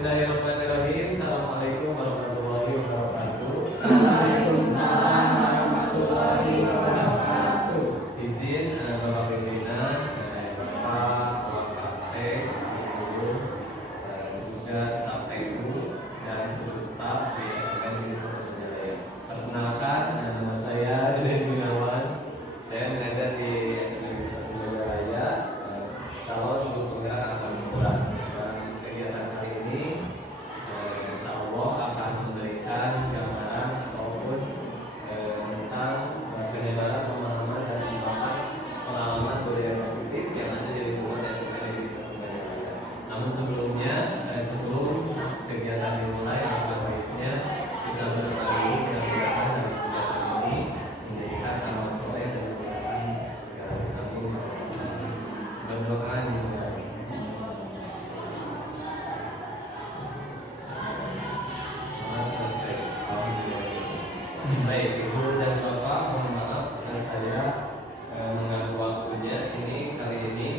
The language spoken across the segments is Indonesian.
Bismillahirrahmanirrahim. Assalamualaikum warahmatullahi wabarakatuh. Waalaikumsalam warahmatullahi wabarakatuh. Izin Bapak pimpinan, Bapak Kapolsek, Ibu, juga staf PU dan seluruh staf di SMK Negeri 1 Majalaya. Perkenalkan, nama saya Deden Gunawan. Saya mengajar di SMK Negeri 1 Majalaya, calon guru penggerak angkatan 11. Kegiatan kali ini insya Allah akan memberikan gambaran ataupun tentang penyebaran pemahaman dan pengembangan pengalaman budaya positif yang ada di lingkungan SMK Negeri 1 Majalaya. Namun sebelumnya, sebelum kegiatan dimulai, alangkah baiknya kita berbagi mudah-mudahan dan kegiatan ini menjadikan amal soleh dan kegiatan segala kami berdoa dimulai. Baik, Ibu dan Bapak, mohon maaf saya mengganggu waktunya. Ini kali ini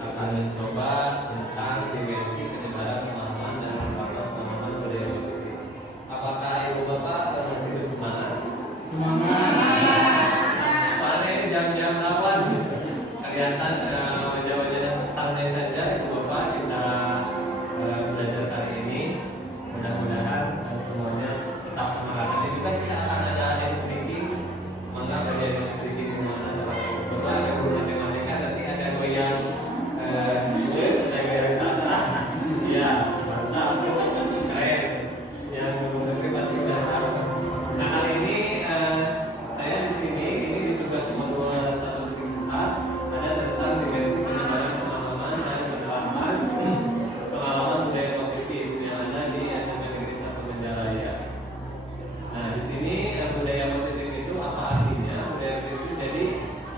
akan mencoba tentang dimensi penyebaran pemahaman dan pemahaman budaya positif. Apakah Ibu Bapak masih bersemangat? Semangat. Soalnya ini jam-jam 8 kelihatan wajah-wajah santai saja. Ibu Bapak, kita belajar kali ini. Mudah-mudahan semuanya tetap semangat. Nanti juga kita akan ada speaking. Maka bagian speaking mana Bapak yang guru matematika nanti ada yang nulis sebagai yang sastra. Ya, mantap, keren. Yang guru negeri pasti udah tahu. Nah kali ini saya di sini ini ditugas modul 1.4 ada tentang dimensi penyebaran pemahaman dan penerapan pengalaman budaya positif yang ada di SMK Negeri 1 Majalaya. Nah di sini budaya positif itu apa artinya? Budaya positif itu jadi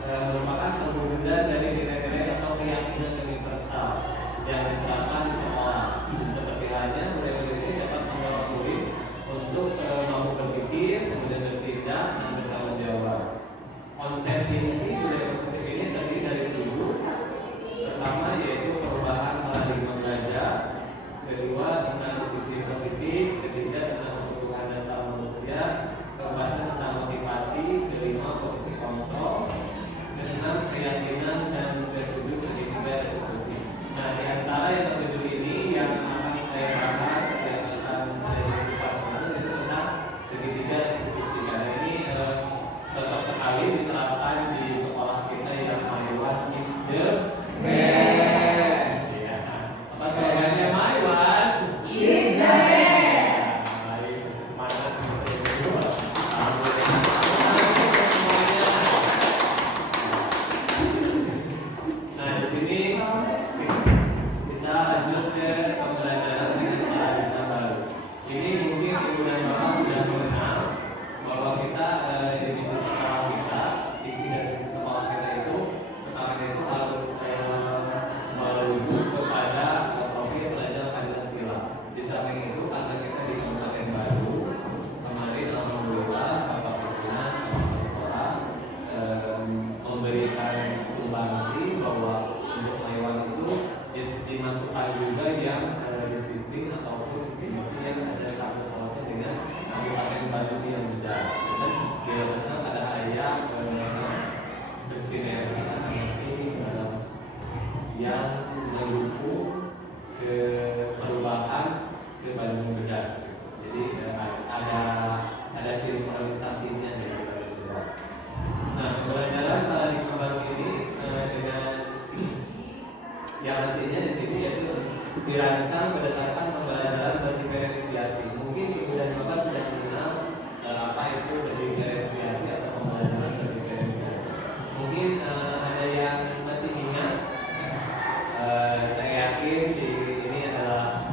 merupakan penggunaan dari nilai-nilai atau keyakinan universal yang diterapkan di sekolah. Seperti halnya budaya positif ini dapat mendorong murid untuk mampu berpikir, kemudian bertindak dan bertanggung jawab. Konsep inti budaya positif ini terdiri dari 7. Pertama yaitu perubahan paradigma belajar, kedua tentang disiplin positif, ketiga tentang kebutuhan dasar manusia, keempat tentang motivasi, kelima posisi kontrol, keenam keyakinan dan ketujuh segitiga eksekusi. Nah di antara yang ketujuh ini yang akan saya bahas yang akan saya kupas itu tentang segitiga eksekusi. Karena ini cocok sekali diterapkan di sekolah kita yang Maiwan is the best. Ya. Apa slogannya Maiwan? Is the best. Baik, semangat. Nah di sini kita lanjut ke pembelajaran dengan paradigma baru. Ini mungkin Ibu dan Bapak sudah mengenal bahwa kita divisi sekolah kita, isi dari divisi sekolah kita itu sekarang itu harus merujuk kepada profil pelajar Pancasila. Di samping itu karena kita di Kabupaten Baru, kemarin alhamdulillah Bapak pimpinan Bapak sekolah memberikan sumbangsi bahwa untuk Maiwan itu dimasukkan juga yang disiplin ataupun visi-misi yang ada sangkut pautnya dengan Kabupaten Baru yang beda. Dan bila benar ada ayat bersinergi nanti yang mendukung ke perubahan ke Bandung Bedas. Jadi ada sinkronisasinya dengan Bandung Bedas. Nah, pembelajaran paradigma baru ini dengan yang artinya di sini yaitu dirancang berdasarkan pembelajaran berdiferensiasi. Mungkin Ibu dan Bapak sudah mengenal apa itu berdiferensiasi atau pembelajaran berdiferensiasi. Mungkin ada yang masih ingat. Saya yakin ini adalah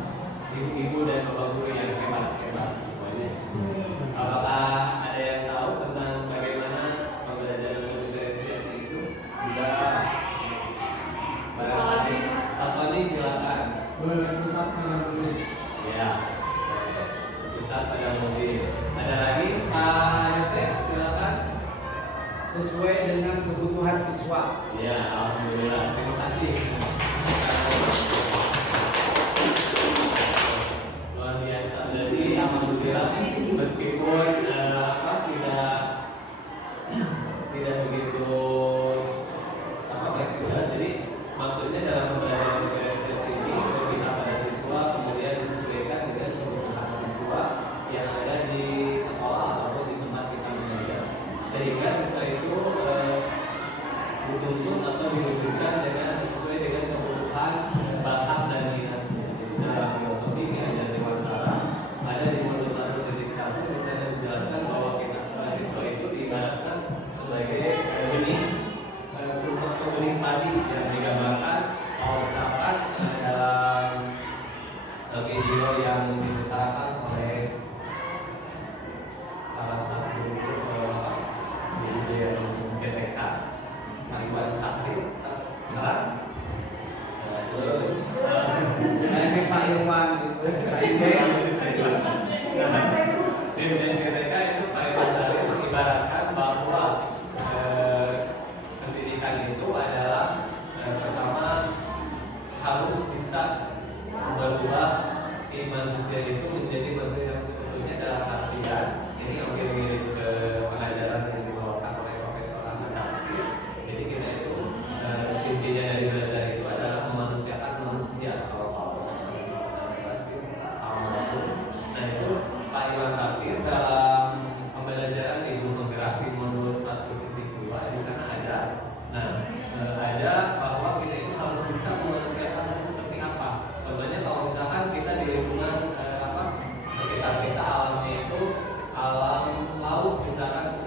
ibu-ibu dan bapak guru yang hebat-hebat semuanya. Apakah ada yang tahu tentang bagaimana pembelajaran berdiferensiasi itu? Tidak. Barangkali Pak Sony silakan. Berpusat pada murid. Ya. Pusat pada mobil. Ada lagi Pak Yosef silakan. Sesuai dengan kebutuhan siswa. Ya, alhamdulillah. Terima kasih. si manusia itu menjadi manusia yang sebetulnya dalam artian ini hampir mirip ke pengajaran yang dibawakan oleh Profesor Ahmad Nasir. Jadi kita itu intinya dari belajar itu adalah memanusiakan manusia. Kalau Profesor Ahmad Nasir, nah itu Pak Iwan Tafsir dalam pembelajaran di Ilmu Penggerak di modul 1.2 di sana ada. Nah, ada bahwa kita itu harus bisa memanusiakan seperti apa. Contohnya kalau misalkan kita di lingkungan sekitar kita alamnya itu alam laut misalkan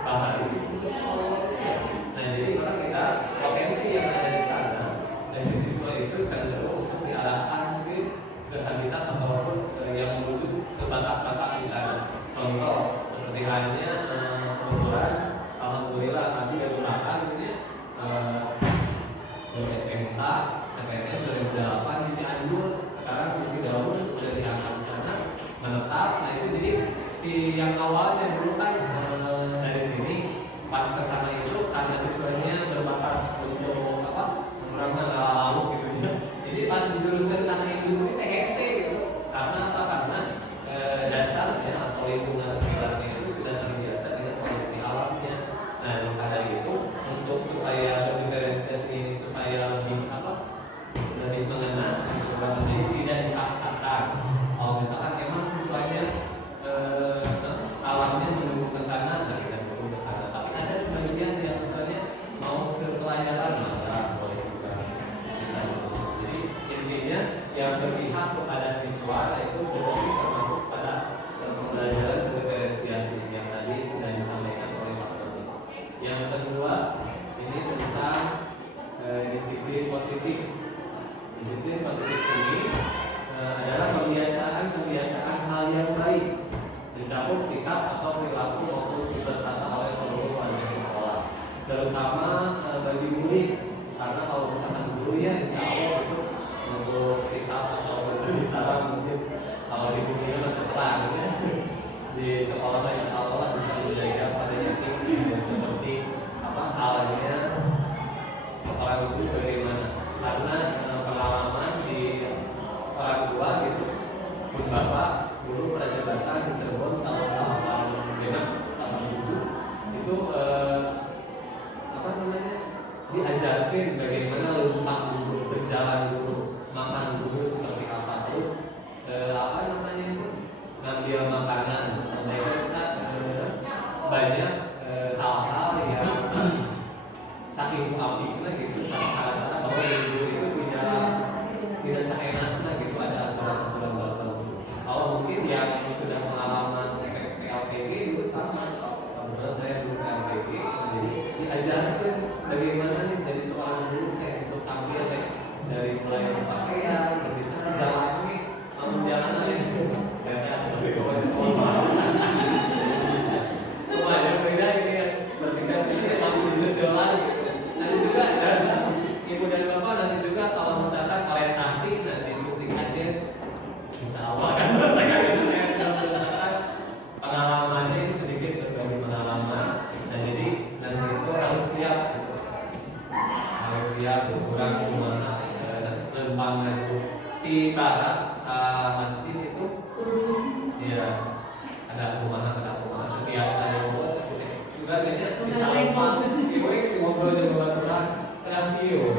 bahari. Nah jadi maka kita potensi yang ada di sana dan si siswa itu cenderung untuk diarahkan ke habitat ataupun yang menuju ke bakat-bakat di sana. Contoh seperti halnya kebetulan alhamdulillah kami berbakat SMK CPNS 2008 di Cianjur, sekarang misi daun sudah diangkat di sana menetap. Nah itu jadi si yang awalnya dulu kan dari sini pas ke sana itu karena siswanya berbakat untuk menerangkan laut gitu ya. Jadi pas di jurusan tanah industri THC gitu. Karena apa? Karena dasarnya atau lingkungan sekitarnya itu sudah terbiasa dengan kondisi alamnya. Nah maka dari itu untuk supaya diferensiasi ini supaya lebih mengena, jadi tidak dipaksakan. Kalau misalkan emang siswanya alamnya menuju ke sana, nah kita menuju ke sana. Tapi ada sebagian yang misalnya mau ke pelajaran, maka boleh juga kita. Jadi intinya yang berpihak kepada siswa itu berarti termasuk pada pembelajaran diferensiasi yang tadi sudah disampaikan oleh Pak Sony. Yang kedua ini tentang disiplin positif. Disiplin positif ini adalah kebiasaan hal yang baik, mencakup sikap atau perilaku maupun ditata oleh seluruh warga sekolah, terutama bagi murid. Karena kalau misalkan guru ya insya Allah itu untuk sikap atau berbicara mungkin kalau di dunia masih terang ya. Di sekolah insya Allah bisa menjaga pada yang tinggi seperti halnya seorang guru bagaimana. Karena pengalaman di orang tua gitu, pun bapak dulu prajabatan di Cirebon tahun 1987 itu diajarkan bagaimana lempang dulu, berjalan dulu, makan dulu seperti apa, terus ngambil makanan sampai kita banyak hal-hal yang saking apiknya gitu, sangat-sangat bahwa dulu itu tidak seenaknya gitu, ada aturan-aturan tertentu. Kalau mungkin yang sudah pengalaman PLPG dulu sama, kebetulan saya dulu PLPG, jadi diajarkan bagaimana nih jadi seorang guru kayak untuk tampil kayak dari mulai pakaian, dari jalan ini, jalan aja gitu, kayaknya lebih ada beda ini ya, bertiga ini masih sosial lagi. Nanti juga dan ibu dan bapak nanti juga kalau misalkan orientasi nanti mesti kajian bisa awal kan merasakan gitu ya, pengalamannya ini sedikit berbagi pengalaman. Nah jadi nanti itu harus siap berkurang kemana lempang itu di barat masjid itu ya ada rumah setiasa yang buat seperti sudah kayaknya bisa lempang iwe ngobrol dengan baturan radio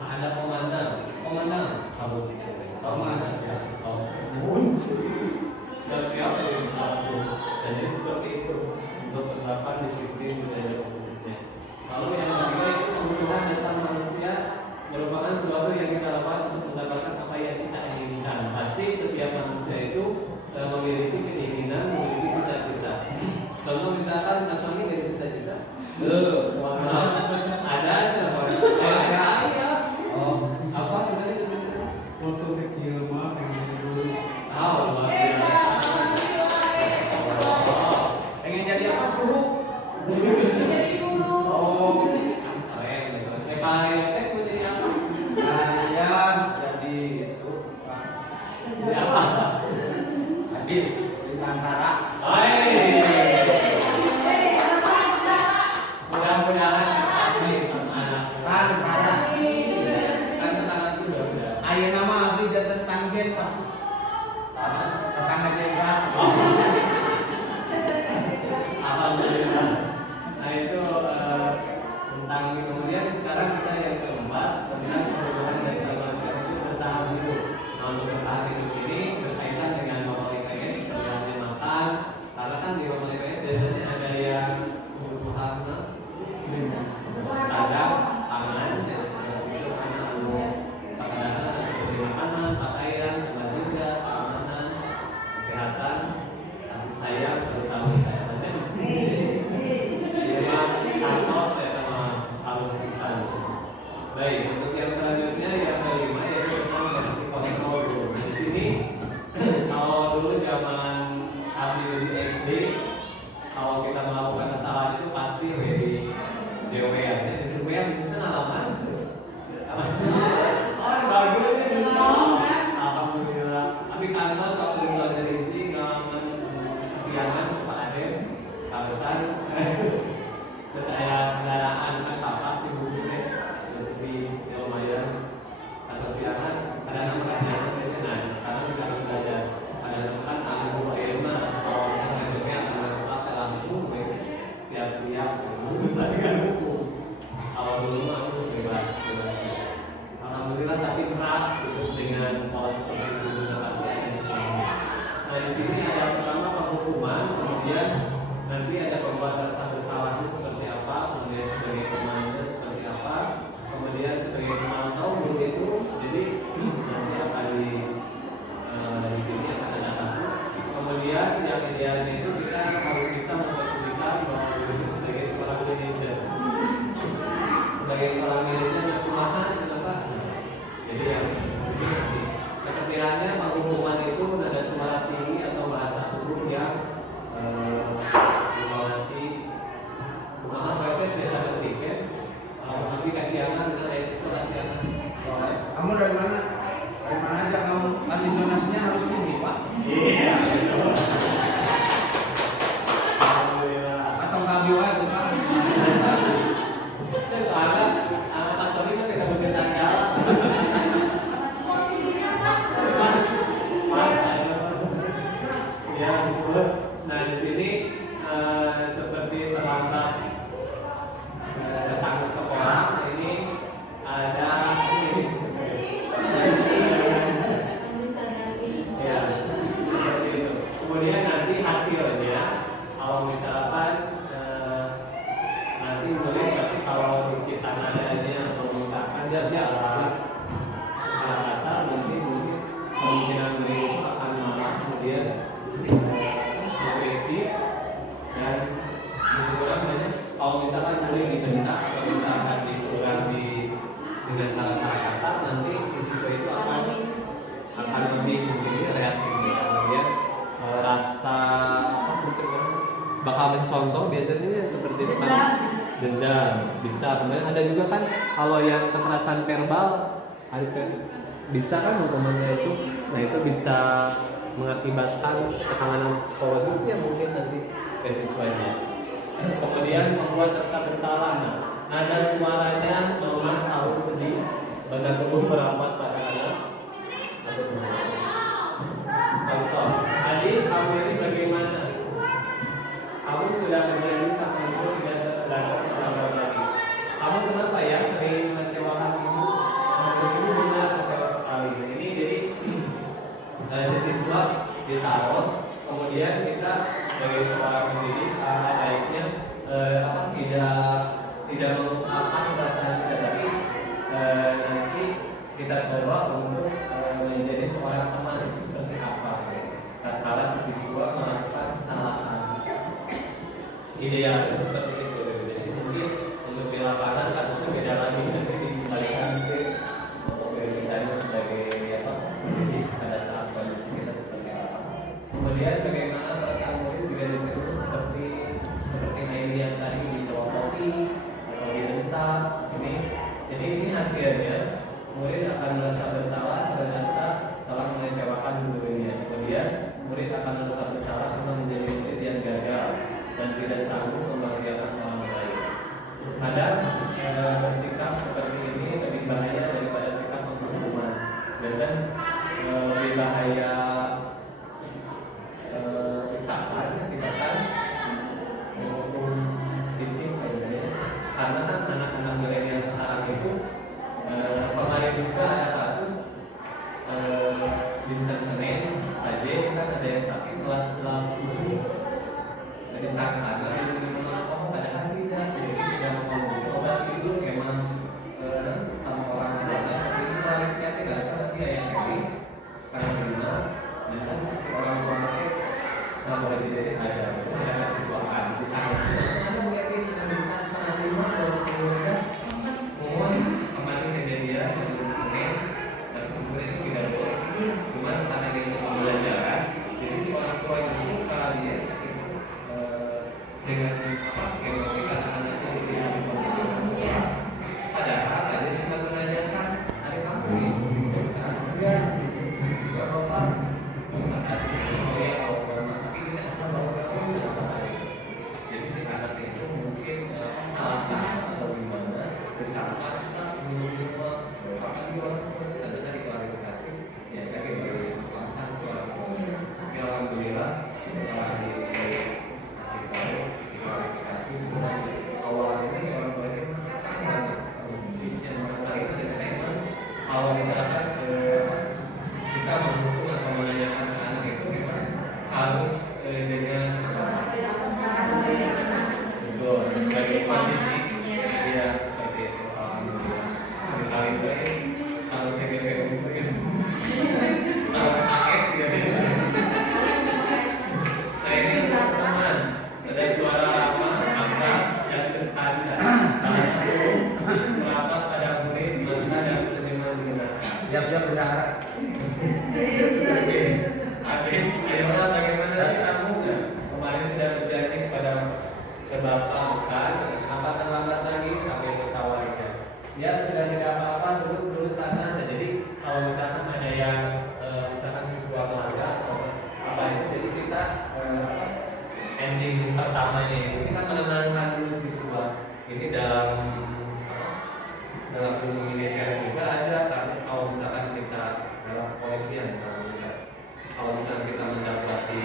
ada komandang harus komandang ya siap-siap jadi seperti itu untuk penerapan disiplin budaya tersebutnya. Lalu yang ketiga itu kebutuhan dasar manusia merupakan sesuatu yang kita lakukan untuk mendapatkan apa yang kita inginkan. Pasti setiap manusia itu memiliki keinginan, memiliki cita-cita. Contoh misalkan Mas Sony dari cita-cita. Ada siapa? Iya. Oh, apa kita itu? Waktu kecil mah pengen dulu. Luar biasa. Pengen jadi apa suruh? pas apa? Tetangga jenderal. Alhamdulillah. Nah itu tentang kemudian sekarang kita yang keempat tentang hubungan dan sahabat itu bertahan hidup. Nah untuk bertahan hidup ini berkaitan dengan normal IPS seperti halnya makan. Karena kan di normal IPS biasanya ada yang kebutuhan sadar, pangan, dan seperti itu sederhana seperti makanan, pakaian, tempat tinggal, keamanan, kesehatan, kasih sayang, terutama kesehatan. Harus bisa. Baik, untuk yang selanjutnya yang kelima yaitu tentang posisi kontrol dulu. Di sini kalau dulu zaman kami dulu SD, kalau kita melakukan kesalahan itu pasti di JWR. Di JWR di sini halaman. Oh, bagus ya kenal. Alhamdulillah. Tapi kantor waktu di Sulawesi Rinci ngalaman kesiangan Pak Adem, kawasan. Saya kendaraan kan papak di bukunya lebih lumayan asal siaran ada nama kasihan itu. Nah sekarang kita akan belajar ada tempat tangguh ilmu kalau kita besoknya akan tempat langsung siap-siap berusaha dengan buku. Kalau dulu aku bebas. Alhamdulillah tapi berat dengan pola seperti itu pasti akan dipahami. Nah di sini ada pertama penghukuman, kemudian nanti ada pembuat rasa bersalah itu seperti apa, kemudian sebagai komandan seperti apa, kemudian sebagai pemantau guru itu, jadi nanti akan di sini akan ada kasus. Kemudian yang idealnya itu kita harus bisa memposisikan bahwa guru itu sebagai seorang manajer, sebagai seorang manajer yang kumaha silakan. Jadi yang seperti halnya penghukuman itu ada suara tinggi atau bahasa tubuh yang biasa bertiket, nanti kasihanan dengan siswa kasihanan. Kamu dari mana? Dari mana aja kamu? Kan intonasinya harus tinggi, Pak. Iya. Alhamdulillah. Atau kabio aja, Pak. Soalnya Pak Sony kan tidak bertetangga. Posisinya pas. Pas. Ya, betul. Nah di sini seperti terlambat datang ke sekolah ini ada ya seperti itu. Kemudian nanti hasilnya kalau misalkan nanti boleh berarti kalau kita nadanya mengucapkan jalan salah kasar nanti mungkin kemungkinan beliau akan marah kemudian agresif dan kurang banyak. Kalau misalkan boleh dibentak atau misalkan dikurang dengan cara-cara kasar, nanti si siswa itu akan lebih mungkin reaksinya, kemudian rasa bakal mencontoh biasanya seperti itu kan, dendam bisa. Kemudian ada juga kan kalau yang kekerasan verbal bisa kan hukumannya itu, nah itu bisa mengakibatkan tekanan psikologis yang mungkin nanti ke siswanya. Kemudian membuat rasa bersalah. Nah, nada suaranya lemas, halus, sedih, badan tubuh merapat pada anak. Contoh, tadi kamu ini bagaimana? Kamu sudah menjadi sama ibu tidak terlalu lagi. Kamu kenapa ya sering mengecewakan ibu? Ibu benar kecewa sekali. Ini jadi siswa ditaros. Kemudian kita sebagai seorang pendidik ada baiknya tidak mengungkapkan perasaan kita, tapi nanti kita coba untuk menjadi seorang teman itu seperti apa. Tatkala si siswa melakukan kesalahan, idealnya seperti itu. Jadi mungkin untuk di lapangan kasusnya beda lagi, nanti dikembalikan ke kita sebagai apa? Jadi pada saat kondisi kita seperti apa. Kemudian bagaimana perasaan murid juga diterima seperti ini yang tadi dicokoki atau dibentak ini. Jadi ini hasilnya murid akan merasa bersalah ternyata telah mengecewakan gurunya. Kemudian murid akan merasa bersalah karena menjadi murid yang gagal dan tidak sanggup membahagiakan orang lain. Kadang bersikap kasih nggak salah dia yang kiri setengah 5 dan kan si orang tua nggak boleh jadi ada siswakan di sana ada mungkin ada setengah 5 kalau kemudian mohon kemarin kejadian yang Senin terus kemudian itu tidak boleh cuma karena ini pembelajaran jadi si orang tua itu suka dia dengan apa emosi kata-kata itu dia padahal ada suka menanyakan hari kamu ini kasih juga apa kasih oh ya tapi kita asal bawa kamu jadi si anak itu mungkin salah atau gimana disangka kita menunggu akan orang tua ada tadi klarifikasi ya kan kita lakukan si alhamdulillah setelah dikasih tahu klarifikasi awal ini si orang tua ini kalau misalkan kita mendukung atau menanyakan ke anak itu gimana harus dengan betul sebagai kondisi ya seperti itu alhamdulillah kali ini kalau saya kira mungkin kalau AS gitu saya ini teman ada suara apa angkas yang bersandar salah satu merapat pada murid maka dan Siap-siap bendahara. Oke, ayolah bagaimana sih kamu kan? Kemarin sudah berjanji kepada Bapak bukan? Apa terlambat lagi sampai ditawarkan? Ya sudah tidak apa-apa duduk sana. Nah, jadi kalau misalkan ada yang misalkan siswa keluarga atau apa itu, jadi kita ending pertamanya itu kita menenangkan dulu siswa. Ini dalam militer juga ada karena kalau misalkan kita dalam kepolisian kalau misalkan kita mendakwa si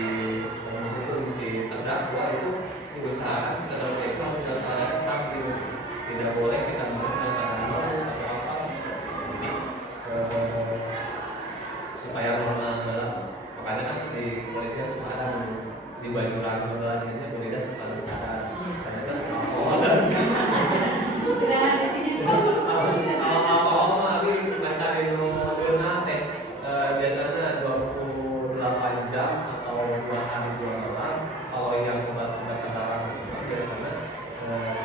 terdakwa itu diusahakan si terdakwa itu harus dalam keadaan stabil, tidak boleh kita menggunakan malu atau apa ini supaya normal dalam makanya kan di kepolisian suka ada di baju rangkulan ini berbeda suka besar karena kita sekolah biasanya 28 jam atau 2 hari 2 malam. Kalau yang obat-obat terlarang itu biasanya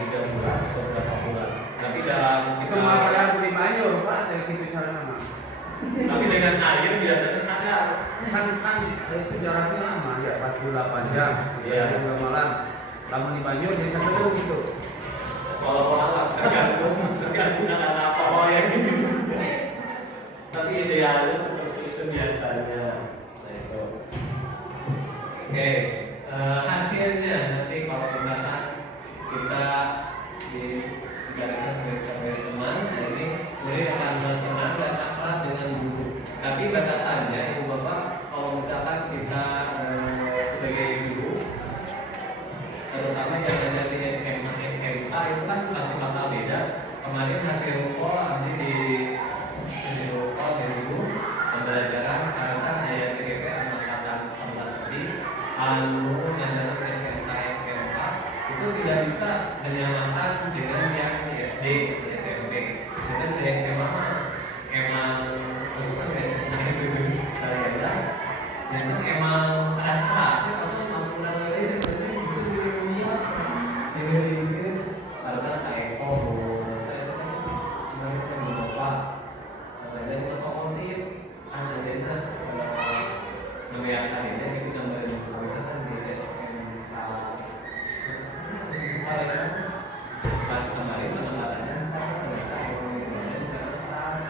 3 bulan atau berapa bulan. Tapi dalam Itu masalah beli manyur Pak dari TV cara nama. tapi dengan air biasanya sadar. Kan itu jaraknya lama ya 48 jam. Iya. 2 malam. Lama di Banjur jadi 1 tahun gitu. Kalau malam tergantung dengan apa mau yang gitu. Tapi idealnya seperti itu biasanya. Nah itu. Oke, hasilnya nanti kalau misalkan kita diberikan sebagai teman, jadi murid akan bersenang dan akrab dengan guru. Tapi batasannya, ibu bapak, kalau misalkan kita sebagai guru, terutama yang ada di SMA, SMK itu kan pasti bakal beda. Kemarin hasil UPOL nanti di UPOL itu pembelajaran karasan daya CGP angkatan 11 tadi anu yang dalam SMK itu tidak bisa menyamakan dengan yang di SD, di SMP, dengan di SMA emang khususnya di SMA itu saya yang emang ada kelasnya maksudnya mampu nilai dan bisa dirumah ini karasan kayak saya kemarin kan bapak dan itu otomotif ada dana membayarkan ini kita gambar kan di SMK saya pas kemarin penempatan saya ternyata ekonomi dan saya keras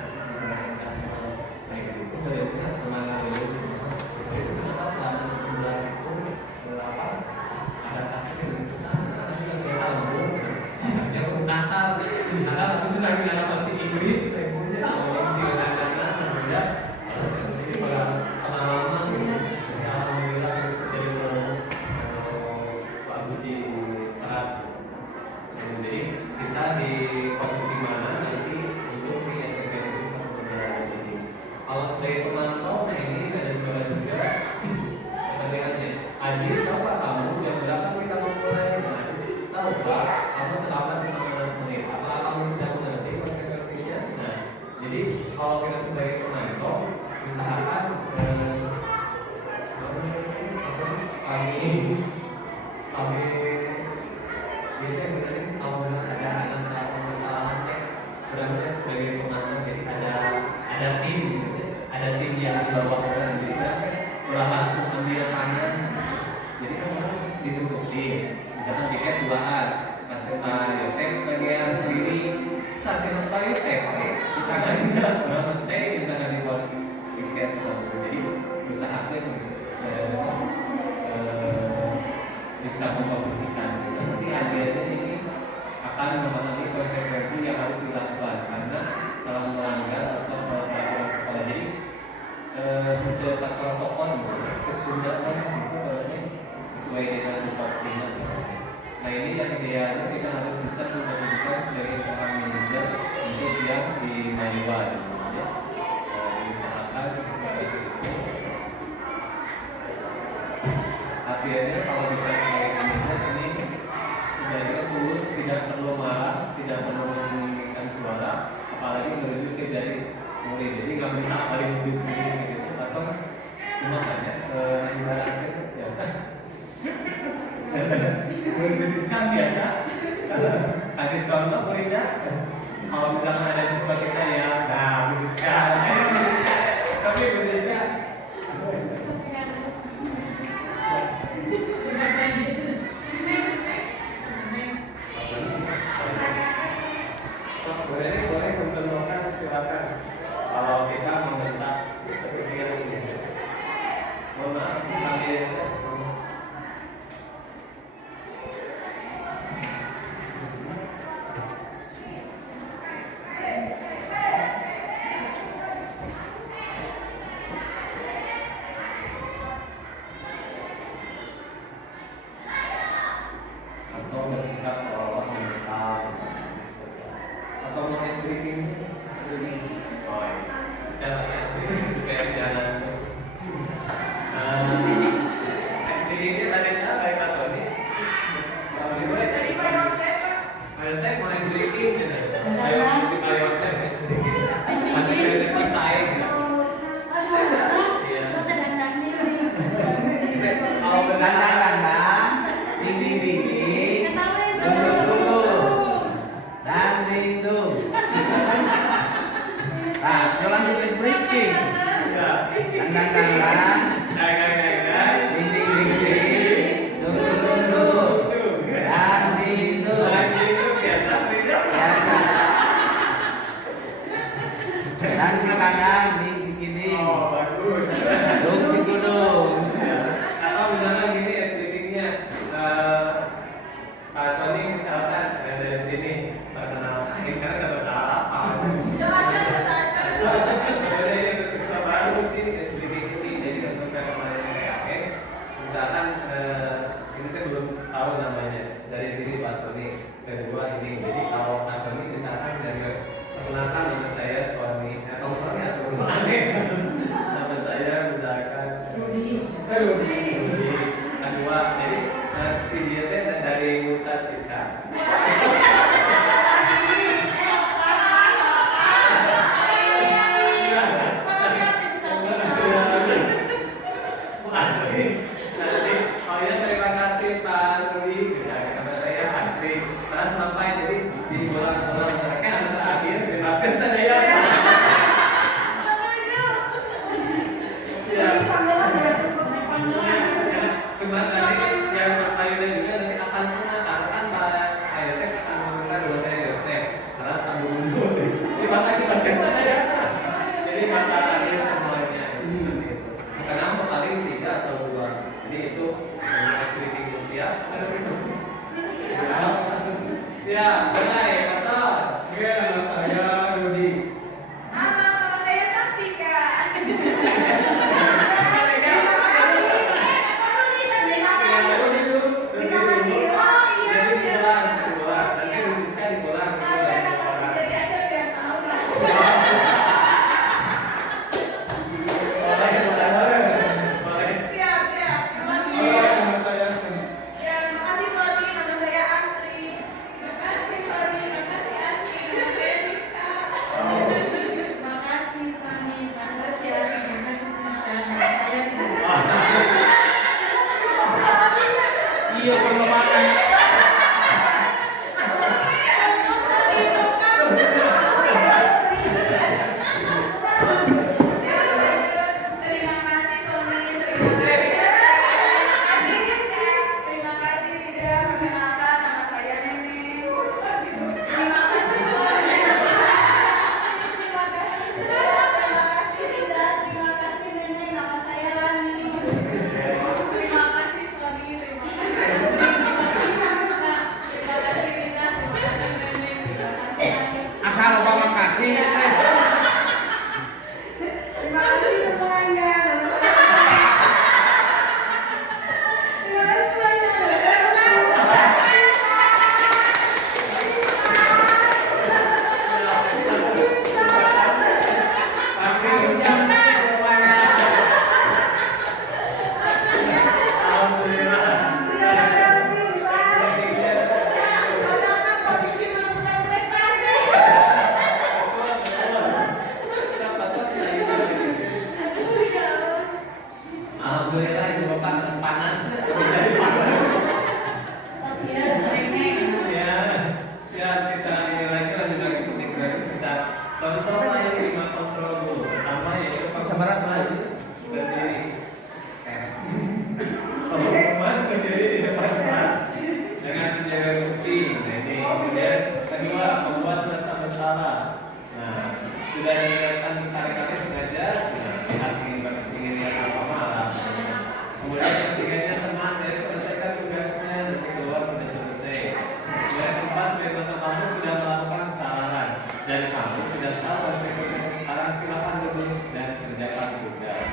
kayak gitu berarti kemana dulu itu selama 1 bulan kalau kita sebagai penonton usahakan kami biasanya misalnya kalau ada anak permasalahannya berarti sebagai penonton jadi ada tim gitu, ada tim yang dibawakan juga udah langsung ambil tangan jadi kan orang dibentuk tim misalkan tiket 2A masih Pak Yosef bagian kiri kasih Pak Yosef kita kan tidak pernah mesti misalkan di pos tiket jadi usahakan bisa memposisikan gitu. Nanti hasilnya ini akan memahami konsekuensi yang harus dilakukan karena kalau melanggar atau peraturan sekolah jadi untuk pasal pokok kesundahan itu harusnya sesuai dengan tupoksinya. Nah ini yang idealnya kita harus bisa memposisikan sebagai seorang manajer untuk yang di manual ya. Diusahakan seperti itu. Hasilnya kalau bisa sebagai manajer ini sebenarnya tulus, tidak perlu marah, tidak perlu menginginkan suara, apalagi menuju ke jari murid. Jadi nggak minta paling murid gitu, langsung cuma hanya ibaratnya ya. Berbisnis kan biasa. Kasih contoh muridnya. Kalau misalnya ada siswa kita ya, nah bisniskan. Tapi bisnisnya. Boleh memperkenalkan silakan. Kalau kita meminta seperti ini, mohon maaf misalnya. Atau bersikap seolah-olah menyesal atau mau speaking oh iya saya speaking supaya jalan speaking itu tadi saya dari Pak Sony dari Pak Yosef saya mau speaking di Pak Yosef speaking nanti Yosef di saya kalau Dandang-dandang, dinding-dinding, duduk-duduk, dan lindung. Nah, kita langsung ke speaking. Dandang-dandang, dinding-dinding, duduk-duduk, dan lindung. Biasa. Dan si kanan, ning si kiri. oh bagus Dung si kudung. atau misalnya gini speakingnya Pak Sony misalkan dari sini perkenalkan karena nggak bersalah siswa baru sih speaking ini jadi untuk yang kemarin PKS misalkan ini kan belum tahu namanya dari sini Pak Sony kedua ini jadi kalau Pak Sony misalkan dari perkenalkan nama saya Sony atau Sony atau aneh nama saya misalkan Rudi kedua jadi videonya dari pusat kita terima kasih Pak Rudi nama saya Asri terus sampai jadi di bulan-bulan mereka yang terakhir dimakan saya cuma tadi yang pertanyaannya juga nanti akan kena karena kan Pak Yosef akan menggunakan dua saya Yosef terus sambung mundur jadi maka dipakai saya jadi maka ada semuanya seperti itu kenapa paling 3 atau 2 jadi itu speaking siap siap mulai pasal Oke, nama saya Rudi. Nama saya Santika. Sabar saja. Berdiri. Teman-teman berdiri di depan kelas dengan menjaga bukti. Nah ini kemudian kedua membuat rasa bersalah. Nah sudah diingatkan sekali-kali sengaja. Nah, lihat ingin lihat apa marah. Kemudian ketiganya tenang, jadi selesaikan tugasnya nanti keluar sudah selesai. Kemudian keempat, bagaimana kamu sudah melakukan kesalahan dan kamu sudah tahu konsekuensinya sekarang, silakan duduk dan kerjakan tugas.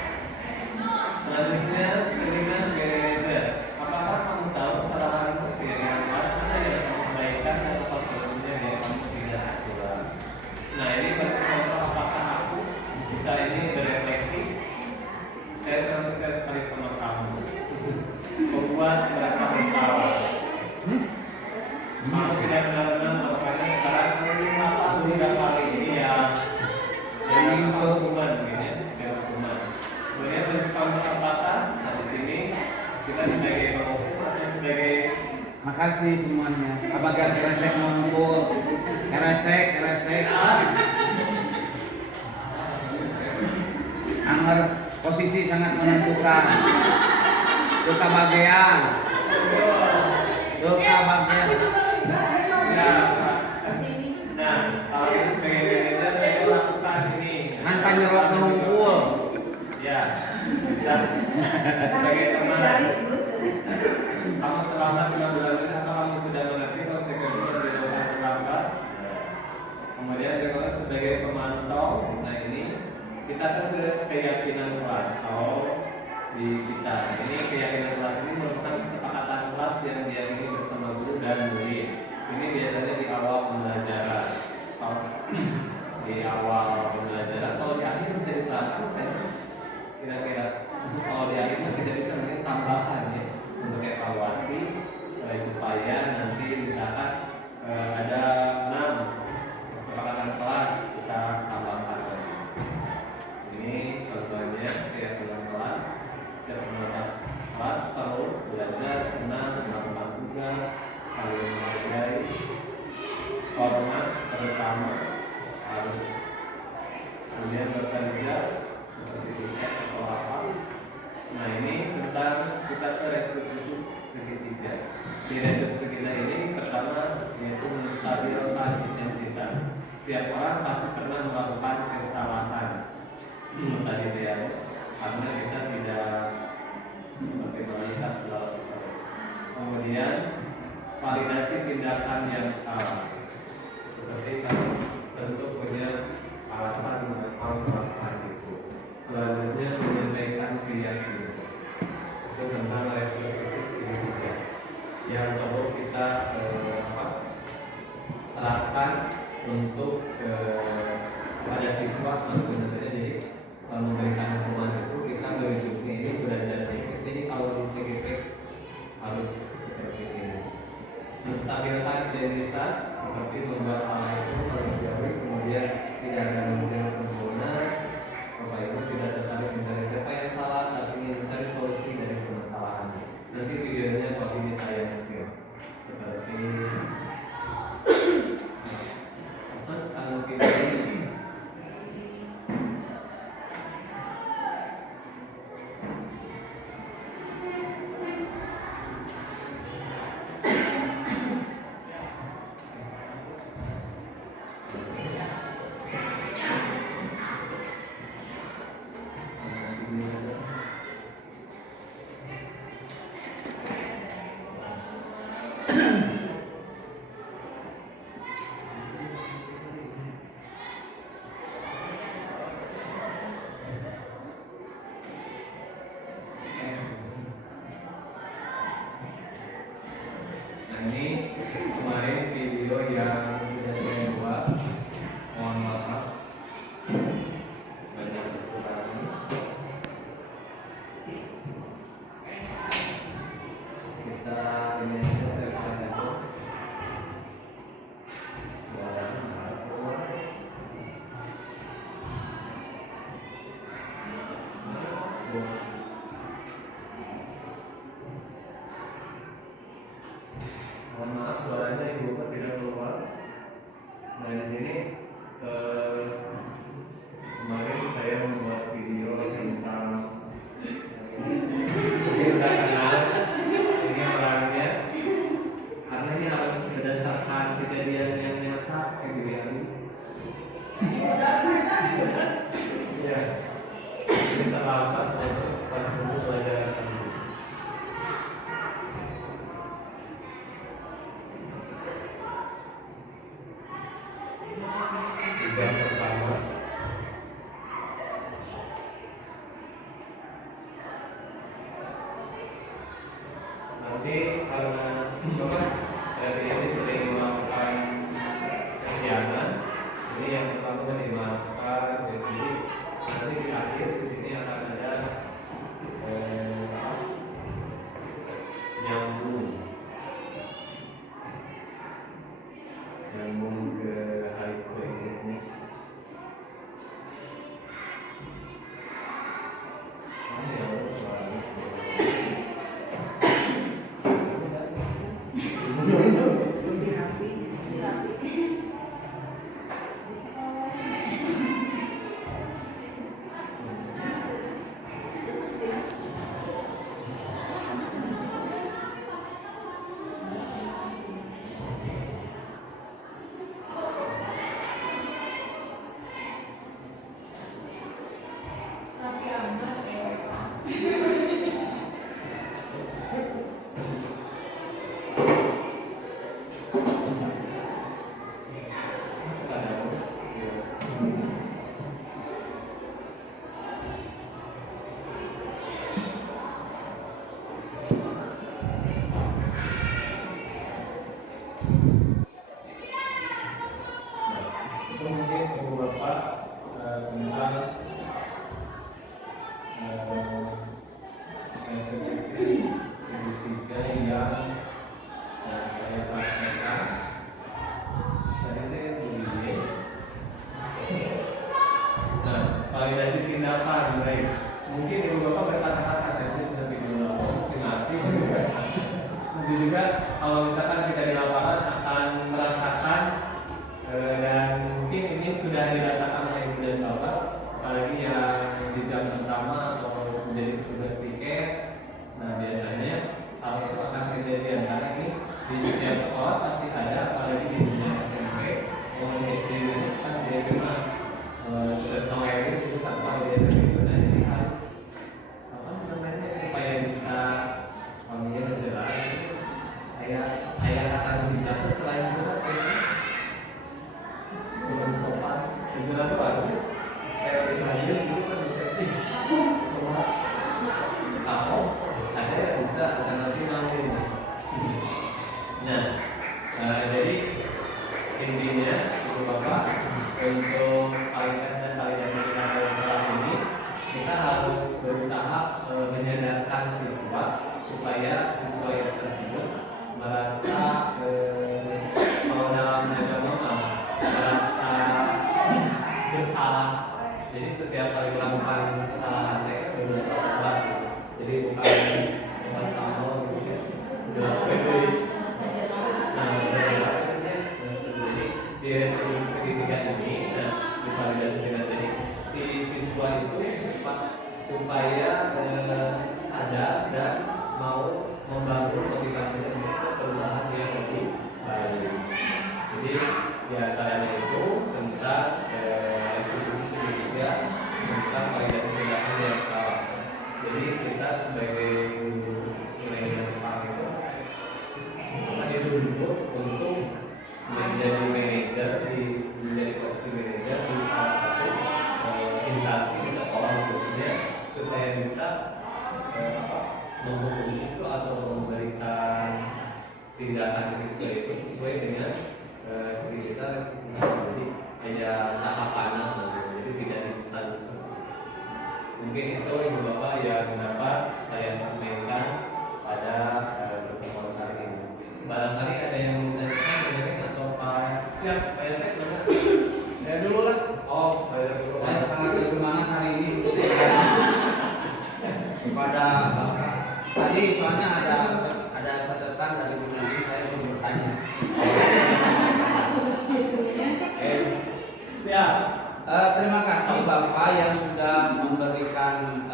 Selanjutnya, kelima sebagai manajer, apakah kamu tahu kesalahanmu dengan kelas mana yang kamu kebaikan dan apa solusinya yang kamu tidak akurat? Nah ini berkontrol apakah aku kita ini berefleksi. Saya sangat percaya sekali sama kamu. Membuat merasa bersalah. Kamu tidak benar-benar melakukannya sekarang. Kemudian apa? Tiga kali ini ya. Jadi hukuman, begini ya, hukuman. Kemudian berkontrol apakah? Nah di sini kita sebagai penghukum atau sebagai Makasih semuanya. Apakah keresek ngumpul? Keresek. Angger posisi sangat menentukan. Duka bagian. ya. Nah kalau ini sebagai manajer, saya lakukan ini. Kan panjerok ngumpul. Ya, bisa sebagai teman. Kamu terlambat 5 bulan ini atau kamu sudah mengerti konsekuensi yang dilakukan terlambat? Kemudian kedua sebagai pemantau, nah ini kita kan keyakinan kelas. Kalau di kita ini keyakinan kelas ini merupakan kesepakatan kelas yang diyakini bersama guru dan murid. Ini biasanya di awal pembelajaran. Kalau di awal pembelajaran, kalau di akhir bisa diterapkan kan? Kira-kira kalau di akhir tidak bisa mungkin tambahan ya untuk evaluasi supaya nanti misalkan ada 6 kesepakatan kelas kita tambahkan lagi. Ini contohnya keyakinan kelas. Setiap menetap kelas perlu belajar senang melakukan tugas, saling menghargai, hormat terutama harus, kemudian bekerja seperti tiket atau apa. Nah ini tentang kita ke restitusi segitiga. Di restitusi kita ini pertama yaitu menstabilkan identitas. Setiap orang pasti pernah melakukan kesalahan tadi ya, karena kita tidak seperti melihat terus. Kemudian validasi tindakan yang salah. Seperti kamu tentu punya alasan mengapa melakukan itu. Selanjutnya menyampaikan keyakinan. Itu tentang restitusi segitiga yang perlu kita terapkan untuk pada siswa maksudnya. Jadi memberikan hukuman itu kita berujungnya ini belajar CGP. Kalau di CGP harus seperti ini. Menstabilkan identitas seperti membuat salah itu harus diakui, kemudian tidak ada manusia yang sempurna. Ini terlambat masuk pas dulu pelajaran ini. Tiga pertama. Nanti karena dari ini sering melakukan kegiatan, ini yang pertama kan dimaafkan, jadi nanti di akhir di sini akan ada nyambung ke hari berikutnya. Ini yang selalu mungkin ibu bapak tentang revisi segitiga yang saya praktekkan. Dan ini begini. Nah, validasi tindakan, baik. Mungkin ibu bapak berkata-kata nanti sudah video lapor, ngerti juga. Mungkin juga kalau misalkan kita di lapangan akan merasakan dan mungkin ini sudah dirasakan oleh ibu dan bapak, apalagi yang di jam pertama atau menjadi petugas tiket. Nah, biasanya hal itu akan kejadian karena ini di setiap sekolah pasti ada, apalagi di dunia SMP maupun SD kan dia cuma sudah mengalir itu tanpa di SMP itu. Nah, jadi harus apa namanya supaya bisa pamilnya jelas. Ayah akan bicara selain jelas dengan sopan. Jelas apa sih? Saya dipanggil dulu kan bisa kalau ada yang bisa akan nanti ngambil. Nah, jadi intinya ibu bapak untuk kalian dan validasi tindakan ini kita harus berusaha menyadarkan siswa supaya siswa yang tersebut merasa kalau dalam agama merasa bersalah. Jadi setiap kali melakukan kesalahan berdosa Allah. Jadi bukan sama Allah gitu. Jadi di resolusi segitiga ini, nah divalidasi dengan jadi si siswa itu supaya sadar dan mau membangun motivasinya untuk perubahan yang lebih baik. Jadi di antaranya itu tentang resolusi segitiga tentang validasi tindakan yang salah. Jadi kita sebagai manajer sekarang itu akan dituntut untuk menjadi manajer menjadi posisi manajer di salah satu instansi di sekolah khususnya supaya bisa menghukum siswa atau memberikan tindakan siswa itu sesuai dengan studi kita resiko. Jadi hanya tahapan, jadi tidak instan seperti itu. Mungkin itu ibu bapak yang dapat saya sampaikan pada pertemuan kali ini. Barangkali ada yang menanyakan atau Pak siap, Pak Yasek mana? Ya dulu lah. Oh, bayar dulu. Saya sangat bersemangat hari ini kepada Bapak. Tadi soalnya ada catatan dari Bu Nadi, saya mau bertanya. Siap. Terima kasih Bapak yang sudah memberikan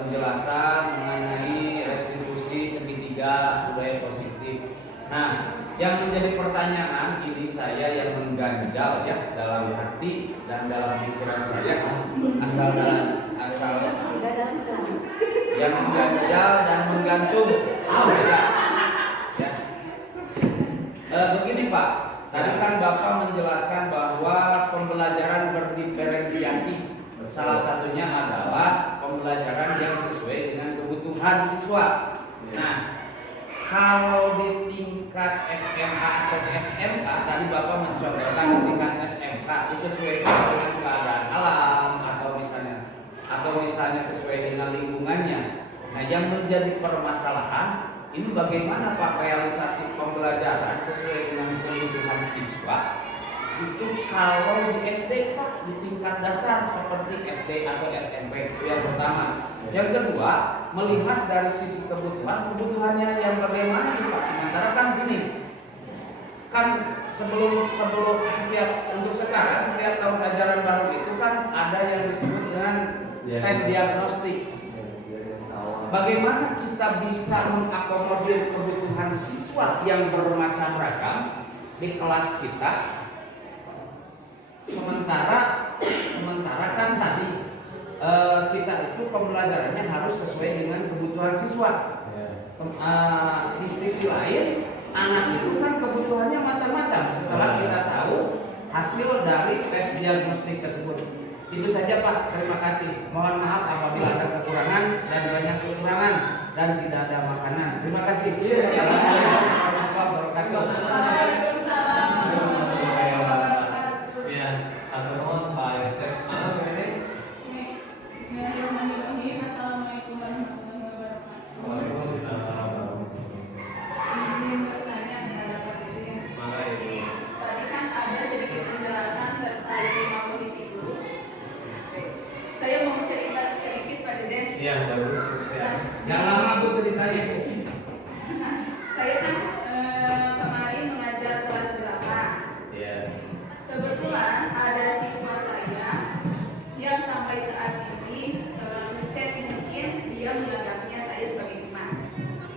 penjelasan mengenai restitusi segitiga budaya positif. Nah, yang menjadi pertanyaan ini saya yang mengganjal ya dalam hati dan dalam pikiran saya asal yang mengganjal dan menggantung. Beda. Ya. Begini Pak, tadi kan Bapak menjelaskan bahwa pembelajaran berdiferensiasi. Salah satunya adalah pembelajaran yang sesuai dengan kebutuhan siswa. Nah, kalau di tingkat SMA atau SMK, tadi Bapak mencontohkan di tingkat SMK disesuaikan dengan keadaan alam atau misalnya sesuai dengan lingkungannya. Nah, yang menjadi permasalahan ini bagaimana Pak realisasi pembelajaran sesuai dengan kebutuhan siswa itu kalau di SD Pak, di tingkat dasar seperti SD atau SMP, itu yang pertama. Yang kedua, melihat dari sisi kebutuhannya yang bagaimana nih Pak. Sementara kan gini, kan sebelum untuk sekarang setiap tahun ajaran baru itu kan ada yang disebut dengan tes diagnostik. Bagaimana kita bisa mengakomodir kebutuhan siswa yang bermacam ragam di kelas kita? Sementara kan tadi kita itu pembelajarannya harus sesuai dengan kebutuhan siswa. Di sisi lain, anak itu kan kebutuhannya macam-macam. Setelah kita tahu hasil dari tes diagnostik tersebut. Itu saja Pak, terima kasih. Mohon maaf apabila ada kekurangan dan banyak kekurangan dan tidak ada makanan. Terima kasih. Assalamualaikum warahmatullahi wabarakatuh. Waalaikumsalam warahmatullahi wabarakatuh. Ya, atau mohon Pak Yosef. Mana ini? Bismillahirrahmanirrahim. Assalamualaikum warahmatullahi wabarakatuh. Waalaikumsalam. Izin bertanya kepada Pak Dirjen. Mana itu? Tadi kan ada sedikit penjelasan terkait 5 posisi guru. Oke. Saya mau cerita sedikit Pak Dirjen. Iya, bagus. Ya. Yang lama Bu ceritanya. Nah, saya kan kemarin mengajar kelas 8. Iya. Kebetulan ada siswa saya yang sampai saat ini selalu chat mungkin dia menganggapnya saya sebagai teman.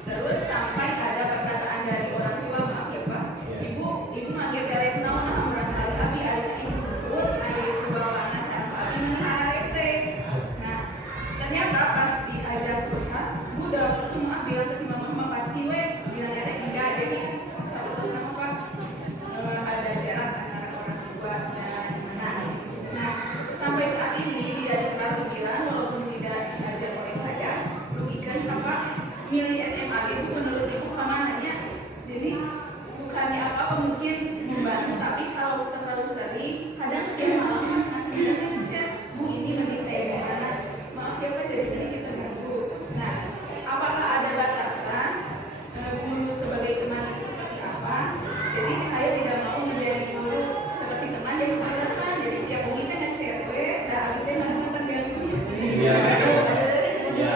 Terus sampai ada perkataan dari orang tua, maaf ya Pak, ibu manggil kalian naon barangkali abi ada ibu turut, ada ibu bapaknya sama abi mengenal rese. Nah, ternyata pas diajak curhat, bu udah cuma bilang ke si mama pasti bilangnya teh tidak, jadi satu sama Pak ada jarak antara orang tua dan anak. Nah, sampai saat ini dia di kelas 9 walaupun tidak diajar oleh saya, rugikan Pak milih SMA itu menurut ibu kemananya. Jadi bukannya apa-apa mungkin membantu, tapi kalau terlalu sering kadang setiap malam mas ngasih ngechat, bu ini mending kayak gimana, maaf ya Pak dari sini kita ganggu. Nah, apakah ada batasan guru sebagai teman itu seperti apa? Jadi saya tidak mau menjadi guru seperti teman yang berbatasan. Jadi setiap mungkin kan ngechat dan aku teh merasa terganggu. Iya. Iya.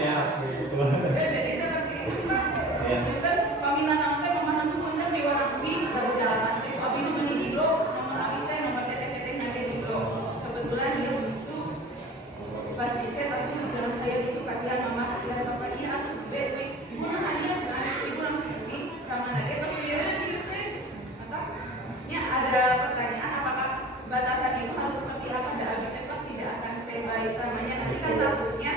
Ya, betul. Jadi seperti itu Pak. Iya. Kita paminan naon teh pemahaman pun kan di warna kuwi baru jalan teh abi mah meuni di blog, nomor abi teh nomor teteh-teteh nade di blog. Kebetulan dia bungsu. Pas di chat aku jangan kayak gitu, kasihan mama, kasihan papa. Iya atuh ibu mah hanya cenah ibu langsung kuwi ramana teh pas dia gitu teh. Mantap. Ya ada pertanyaan apakah batasan itu harus seperti apa? Ada agak tepat tidak akan standby selamanya. Nanti kan takutnya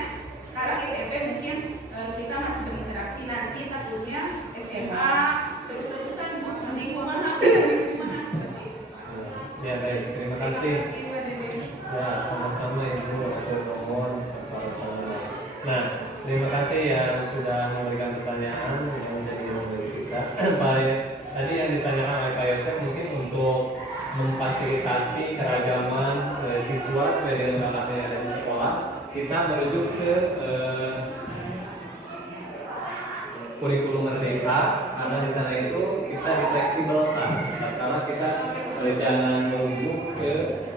sekarang SMP mungkin kita masih berinteraksi, nanti takutnya SMA terus-terusan bu mending kumaha seperti itu. Ya, baik. Terima kasih. Pak Deden. Ya, sama-sama Ibu Dr. Nomor para sahabat. Nah, terima kasih yang sudah memberikan pertanyaan yang menjadi dari kita. Pak, tadi yang ditanyakan oleh Pak Yosef mungkin untuk memfasilitasi keragaman siswa sesuai dengan bakatnya yang ada di sekolah, kita merujuk ke kurikulum merdeka, karena di sana itu kita difleksibelkan. Karena kita jangan merujuk ke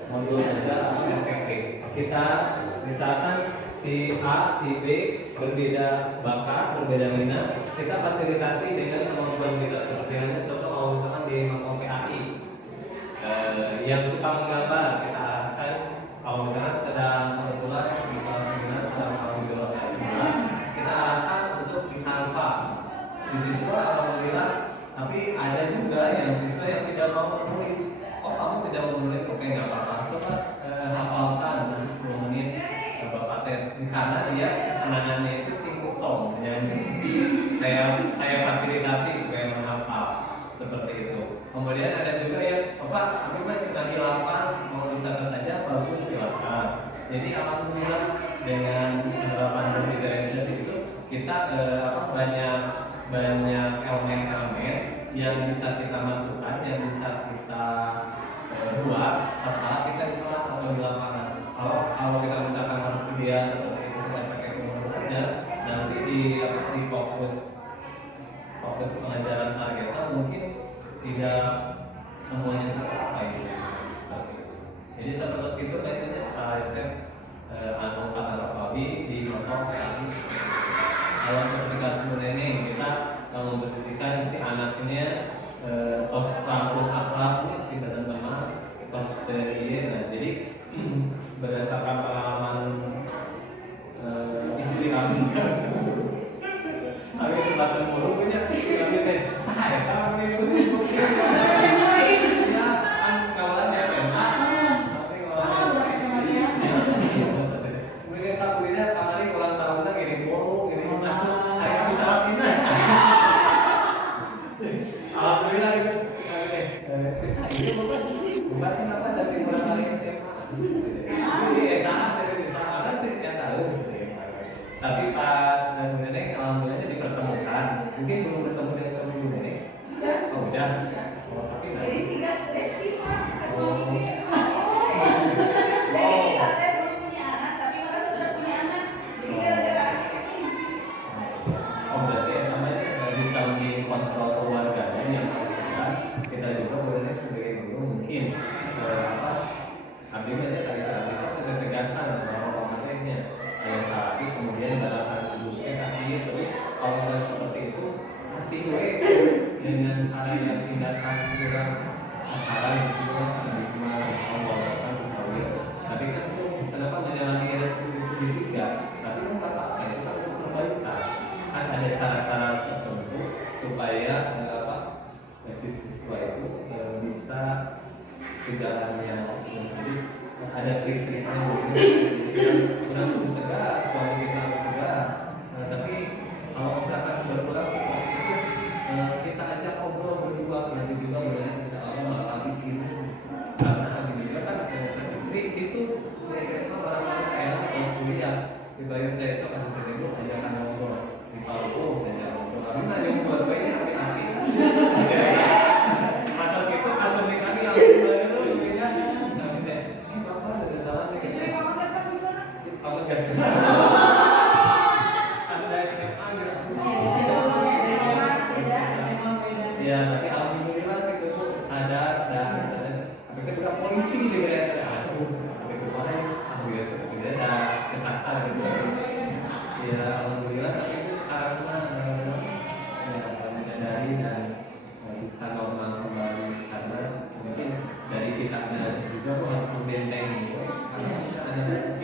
modul belajar atau MPP. Kita misalkan si A, si B berbeda bakat, berbeda minat, kita fasilitasi dengan kemampuan kita. Seperti halnya contoh kalau misalkan di Makom PAI yang suka menggambar, kita arahkan kalau misalkan sedang kebetulan di kelas 9 sedang mengambil kelas 11, kita arahkan untuk di Canva. Si siswa alhamdulillah, tapi ada juga yang siswa yang tidak mau menulis. Oh kamu tidak mau menulis, oke nggak apa-apa, coba hafalkan nanti 10 menit Bapak tes. karena dia kesenangannya itu sing song yang saya fasilitasi supaya menghafal seperti itu. Kemudian ada juga yang Bapak, aku kan sudah hilapan mau dicatat aja bagus silakan. Jadi alhamdulillah dengan penerapan diferensiasi itu kita banyak elemen-elemen yang bisa kita masukkan, yang bisa kita buat setelah kita di kelas atau di lapangan. Kalau kita misalkan harus kebiasa seperti itu kita pakai umur aja, nanti di fokus pengajaran targetnya mungkin tidak semuanya tercapai seperti itu. Jadi seperti itu kayaknya Pak Yosef anu kata Rafawi di motor kayak kalau seperti kasus ini kita memposisikan si anaknya tos rangkul akrab di badan teman tos dari jadi berdasarkan pengalaman istri kami kami sebatas mulu punya kami teh saya tahu mengikuti ya kan kawan SMA tapi kawan mereka tak punya kemarin ulang tahunnya ngirim bolu ngirim macam hari kami salat ini alhamdulillah itu bisa ini bukan sih apa dari mulai kali SMA jadi SMA dari SMA kan tidak tahu tapi pas nenek alhamdulillah dipertemukan mungkin belum bertemu dengan suami nenek oh udah tapi Jadi sehingga Desti Pak ke suaminya jadi kita teh belum punya anak tapi malah sudah punya anak jadi gara-gara oh berarti yang namanya bisa kontrol keluarganya yang harus jelas kita juga boleh sebagai guru mungkin artinya tadi saat bisa sudah tegasan bahwa materinya saat itu kemudian balasan ibunya kasih terus kalau nggak seperti itu kasih dengan cara yang tindakan kurang asaran juga stigma pembawakan misalnya tapi kan itu kenapa menyalahi resiko sendiri enggak tapi kan tak apa itu kan perbaikan kan ada cara-cara tertentu supaya si siswa itu bisa ke jalan yang jadi ada trik-triknya kurang tegas suami kita harus tegas tapi kalau misalkan berulang seperti itu kita ajak ngobrol berdua nanti juga mudah bisa melalui sini karena kami juga kan istri itu di SMA orang-orang enak terus kuliah dibayar dari sekolah di sini bu ajakan ngobrol di Palu ajakan ngobrol karena yang buat gue ini api-api masa situ asumsi kami langsung itu intinya kami teh bapak ada salah nih istri kamu kan pasti sana kamu gak ada SMA gitu ya tapi alhamdulillah itu sadar dan tapi ketika polisi juga ya aduh sampai kemarin alhamdulillah seperti ada kekasar gitu ya alhamdulillah tapi itu sekarang menyadari dan bisa normal kembali karena mungkin dari kita juga harus membenteng karena kita ada